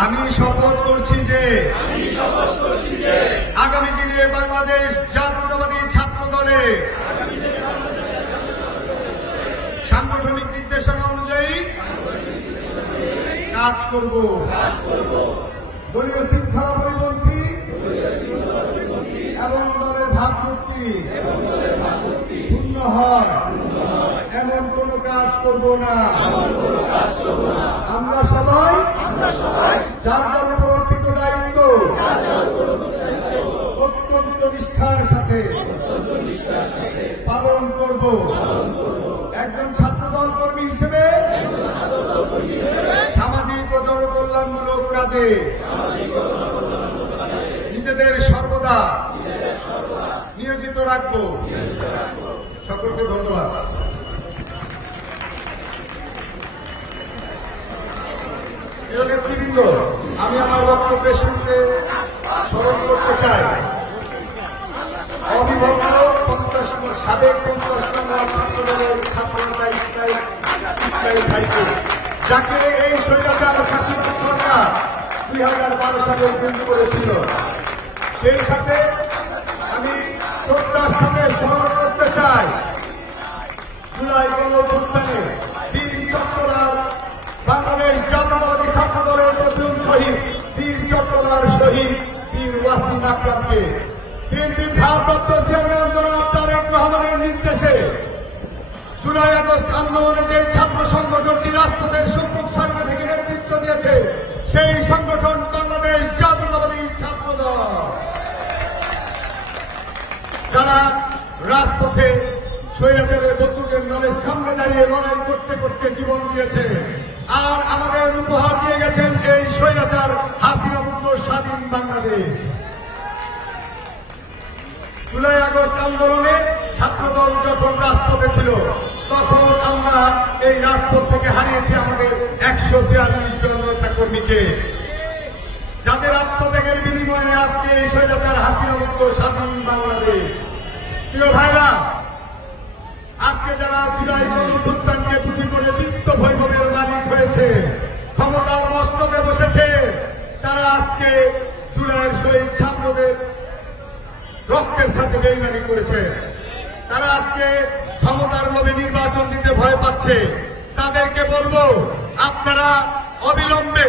আমি শপথ করছি যে আগামী দিনে বাংলাদেশ জাতীয়তাবাদী ছাত্র দলে সাংগঠনিক নির্দেশনা অনুযায়ী কাজ করব। দলীয় শৃঙ্খলা পরিপন্থী এবং দলের ভাবমূর্তি পূর্ণ হয় এমন কোন কাজ করব না। আমরা সবাই যার যার উপর অর্পিত দায়িত্ব অত্যন্ত নিষ্ঠার সাথে পালন করব। একজন ছাত্রদল কর্মী হিসেবে সামাজিক ও জনকল্যাণমূলক কাজে নিজেদের সর্বদা নিয়োজিত রাখব। সকলকে ধন্যবাদ। প্রিয় নেতৃবৃন্দ, আমি আমার বক্তব্যের শুরুতে স্মরণ করতে চাই অবিভক্ত সাবেক 50 নম্বর ছাত্রদলের ছাত্রনেতা ইসমাইল ভাইকে, যাকে এই স্বৈরাচার শাসিত সরকার 2012 সালে বন্দী করেছিল। সেই সাথে আমি শ্রদ্ধার সাথে স্মরণ করতে চাই জুলাই গণঅভ্যুত্থানে বীর চট্টলার বাংলাদেশ জাতীয়তাবাদী ছাত্র দলের প্রথম শহীদ বীর চট্টলার শহীদ বীর ওয়াসিম আকরামকে বিএনপির ভারপ্রাপ্ত চেয়ারম্যান জনাব তারেক রহমানের নির্দেশে জুলাই আগস্ট আন্দোলনে যে ছাত্র সংগঠনটি রাজপথের সম্মুখ সারিতে থেকে নেতৃত্ব দিয়েছে সেই সংগঠন বাংলাদেশ জাতীয়তাবাদী ছাত্র দল, যারা রাজপথে স্বৈরাচারের বন্দুকের নলের সামনে দাঁড়িয়ে লড়াই করতে করতে জীবন দিয়েছে আর আমাদের উপহার দিয়ে গেছেন এই স্বৈরাচার হাসিনা মুক্ত স্বাধীন বাংলাদেশ। জুলাই আগস্ট আন্দোলনে ছাত্রদল যখন রাজপথে ছিল তখন আমরা এই রাজপথ থেকে হারিয়েছি আমাদের 142 জন নেতা কর্মীকে, যাদের আত্মত্যাগের বিনিময়ে আজকে এই স্বৈরাচার হাসিনা মুক্ত স্বাধীন বাংলাদেশ। প্রিয় ভাইরা, আজকে যারা জুলাই গণঅভ্যুত্থানকে পুঁজি করে বিত্ত বৈভবের মালিক হয়েছে, ক্ষমতার মস্তকে বসেছে, তারা আজকে জুলাইয়ের শহীদ ছাত্রদের রক্তের সাথে বেইমানি করেছে। তারা আজকে ক্ষমতার লোভে নির্বাচন দিতে ভয় পাচ্ছে। তাদেরকে বলবো, আপনারা অবিলম্বে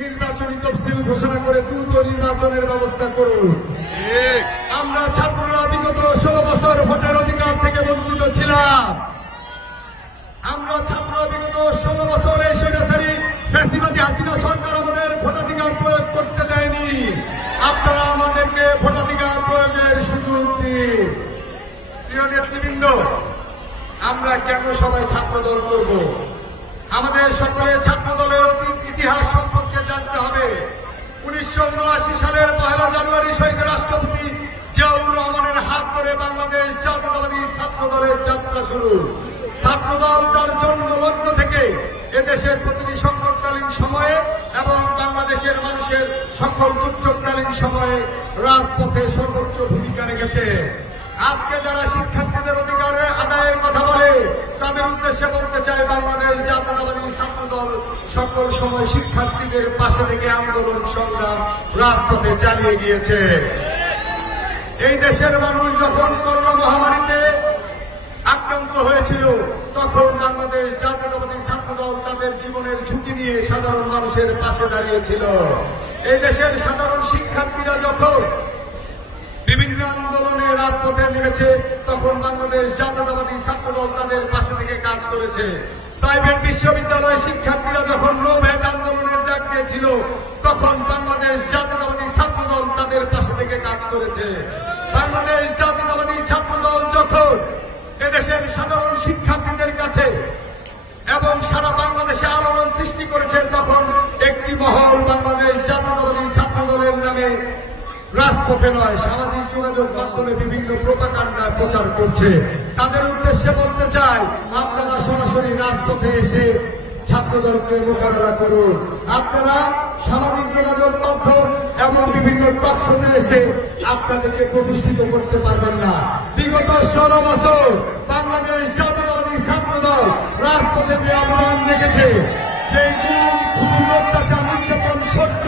নির্বাচনী তফসিল ঘোষণা করে দ্রুত নির্বাচনের ব্যবস্থা করুন। আমরা ছাত্ররা বিগত 16 বছর ভোটের অধিকার থেকে বঞ্চিত ছিলাম। আমরা ছাত্ররা বিগত 16 বছর এই স্বৈরাচারী ফ্যাসিবাদী হাসিনা সরকার আমাদের ভোটাধিকার প্রয়োগ করতে দেয়নি। আপনারা আমাদেরকে ভোটাধিকার প্রয়োগের সুযোগ দিন। প্রিয় নেতৃবৃন্দ, আমরা কেন সবাই ছাত্রদল করব? আমাদের সকলে ছাত্রদলের অতীত ইতিহাস সম্পর্কে জানতে হবে। 1979 সালের 1 জানুয়ারি শহীদ রাষ্ট্রপতি জিয়াউর রহমানের হাত ধরে বাংলাদেশ জাতীয়তাবাদী ছাত্রদলের যাত্রা শুরু। ছাত্রদল তার জন্মলগ্ন থেকে এদেশের প্রতিটি সংকটকালীন সময়ে এবং বাংলাদেশের মানুষের সকল দুর্যোগকালীন সময়ে রাজপথে সর্বোচ্চ ভূমিকা রেখেছে। আজকে যারা শিক্ষার্থীদের অধিকারের আদায়ের কথা বলে তাদের উদ্দেশ্যে বলতে চাই, বাংলাদেশ জাতীয়তাবাদী ছাত্রদল সকল সময় শিক্ষার্থীদের পাশে থেকে আন্দোলন সংগ্রাম রাজপথে চালিয়ে গিয়েছে। এই দেশের মানুষ যখন করোনা মহামারীতে আক্রান্ত হয়েছিল তখন বাংলাদেশ জাতীয়তাবাদী ছাত্রদল তাদের জীবনের ঝুঁকি নিয়ে সাধারণ মানুষের পাশে দাঁড়িয়েছিল। এই দেশের সাধারণ শিক্ষার্থীরা যখন বিভিন্ন আন্দোলনে রাজপথে নেমেছে তখন বাংলাদেশ জাতীয়তাবাদী ছাত্রদল তাদের পাশে থেকে কাজ করেছে। প্রাইভেট বিশ্ববিদ্যালয় শিক্ষার্থীরা যখন নো ভ্যাট আন্দোলনের ডাক দিয়েছিল তখন বাংলাদেশ জাতীয়তাবাদী ছাত্রদল তাদের পাশে থেকে কাজ করেছে। বাংলাদেশ জাতীয়তাবাদী ছাত্রদল যখন এদেশের সাধারণ শিক্ষার্থীদের কাছে এবং সারা বাংলাদেশে আলোড়ন সৃষ্টি করেছে তখন একটি মহল বাংলাদেশ জাতীয়তাবাদী ছাত্রদলের নামে রাজপথে নয় সামাজিক যোগাযোগ মাধ্যমে বিভিন্ন প্রোপাগান্ডা প্রচার করছে। তাদের উদ্দেশ্যে বলতে চাই, আপনারা সরাসরি রাজপথে এসে ছাত্রদলকে মোকাবেলা করুন। আপনারা সামাজিক যোগাযোগ মাধ্যম এবং বিভিন্ন টকশোতে এসে আপনাদেরকে প্রতিষ্ঠিত করতে পারবেন না। বিগত 16 বছর বাংলাদেশ জাতীয়তাবাদী ছাত্রদল রাজপথে যে অবদান রেখেছে, যে গুম, খুন, অত্যাচার, নির্যাতন সহ্য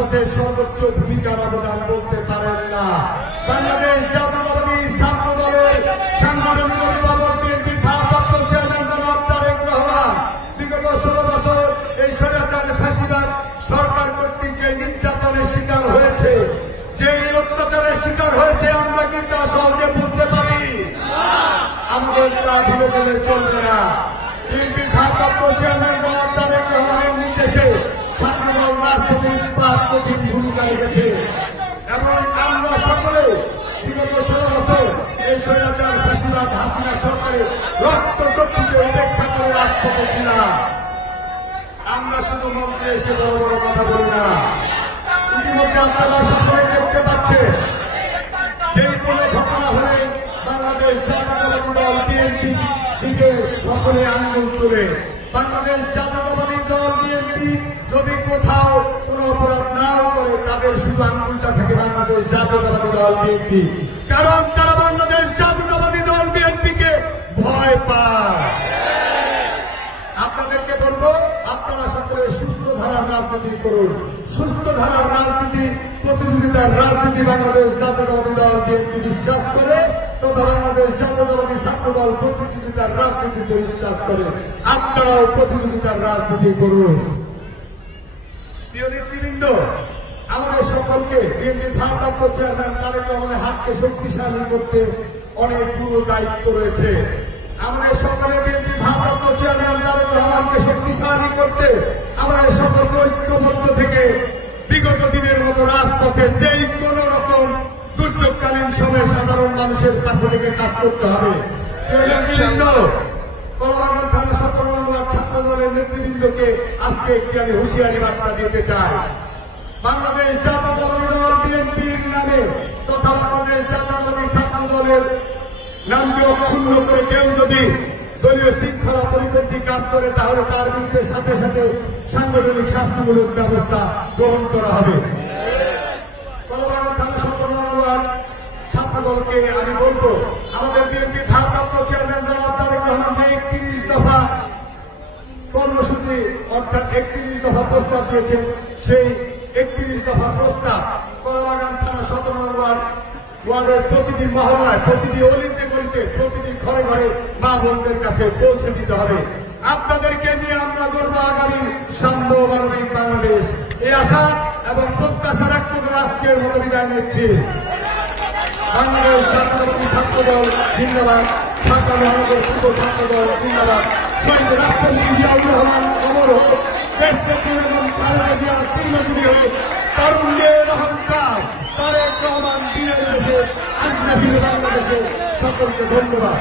রাজপথে সর্বোচ্চ ভূমিকার অবদান বলতে পারেন না। বাংলাদেশ জাতীয়তাবাদী ছাত্র দলের সাংগঠনিক অভিভাবক বিএনপির ভারপ্রাপ্ত চেয়ারম্যান জনাব তারেক রহমান বিগত 16 বছর এই স্বৈরাচারী ফ্যাসিবাদ সরকার কর্তৃক যে নির্যাতনের শিকার হয়েছে, যে অত্যাচারের শিকার হয়েছে, আমরা কি তা সহজে ভুলতে পারি? আমাদের তা ভুলে গেলে চলবে না। বিএনপির ভারপ্রাপ্ত চেয়ারম্যান জনাব তারেক রহমানের নির্দেশে ছাত্রদল রাজপথে ইস্পাত কঠিন ভূমিকা রেখেছে এবং আমরা সকলে বিগত 16 বছর এই স্বৈরাচার ফ্যাসিবাদ হাসিনা সরকারের রক্তচক্ষুকে উপেক্ষা করে রাজপথে ছিলাম। আমরা শুধু মঞ্চে এসে বড় বড় কথা বলি না। ইতিমধ্যে আপনারা সকলেই দেখতে পাচ্ছেন, যে কোনো ঘটনা হলে বাংলাদেশ জাতীয়তাবাদী দল বিএনপি দিকে সকলে আঙ্গুল তুলে। বাংলাদেশ জাতীয়তাবাদী দল বিএনপি যদি কোথাও কোনো অপরাধ নাও করে, তাদের শুধু আঙ্গুলটা থাকে বাংলাদেশ জাতীয়তাবাদী দল বিএনপি, কারণ তারা বাংলাদেশ জাতীয়তাবাদী দল বিএনপিকে ভয় পায়। আপনাদেরকে বলবো, আপনারা সকলে সুস্থ ধারার রাজনীতি করুন। সুস্থ ধারার রাজনীতি, প্রতিযোগিতার রাজনীতি বাংলাদেশ জাতীয়তাবাদী দল বিএনপি বিশ্বাস করে, তথা বাংলাদেশ জাতীয়তাবাদী ছাত্র দল প্রতিযোগিতার রাজনীতিতে বিশ্বাস করে। আপনারাও প্রতিযোগিতার রাজনীতি করুন। প্রিয় নেতৃবৃন্দ, আমাদের সকলকে বিএনপির ভারপ্রাপ্ত চেয়ারম্যান তারেক রহমানের হাতকে শক্তিশালী করতে অনেকগুলো দায়িত্ব রয়েছে। আমাদের সকলে বিএনপির ভারপ্রাপ্ত চেয়ারম্যান তারেক রহমানকে শক্তিশালী করতে আমাদের সকলকে ঐক্যবদ্ধ থেকে বিগত দিনের মতো রাজপথে যেই কোন রকম দুর্যোগকালীন সময়ে সাধারণ মানুষের পাশে থেকে কাজ করতে হবে। কলাবাগান থানা 17 নম্বর ছাত্র দলের নেতৃবৃন্দকে আজকে একটি আমি হুঁশিয়ারি বার্তা দিতে চাই। বাংলাদেশ জাতীয়তাবাদী দল বিএনপির নামে তথা বাংলাদেশ জাতীয়তাবাদী ছাত্র দলের নামকে অক্ষুণ্ণ করে কেউ যদি দলীয় শৃঙ্খলা পরিপন্থী কাজ করে, তাহলে তার বিরুদ্ধে সাথে সাথে সাংগঠনিক শাস্তিমূলক ব্যবস্থা গ্রহণ করা হবে। কলাবাগান থানা 17 নম্বর ছাত্র দলকে আমি বলবো, আমাদের বিএনপির ভারপ্রাপ্ত চেয়ারম্যান জনাব তারেক রহমান যে 31 দফা কর্মসূচি অর্থাৎ 31 দফা প্রস্তাব দিয়েছেন, সেই 31 দফা প্রস্তাব কলাবাগান থানা 17 নম্বর ওয়ার্ডের প্রতিটি মহল্লায়, প্রতিটি অলিতে গলিতে, প্রতিটি ঘরে ঘরে মা বোনদের কাছে পৌঁছে দিতে হবে। আপনাদেরকে নিয়ে আমরা গর্ব আগামী সাম্য মানবিক বাংলাদেশ, এই আশা এবং প্রত্যাশা রাখতে করে আজকের মতো বিদায় নিচ্ছি। বাংলাদেশ জাতীয়তাবাদী ছাত্র দল জিন্দাবাদ, ঢাকা মহানগর পূর্ব ছাত্র দল জিন্দাবাদ। শহীদ রাষ্ট্রপতি জিয়াউর রহমান অমর হোক, দেশপ্রেম এবং খালেদা জিয়ার দীর্ঘজীবী হোক, তারুণ্যের অহংকার তারেক রহমান বীরের দেশে, আজকে বাংলাদেশে সকলকে ধন্যবাদ।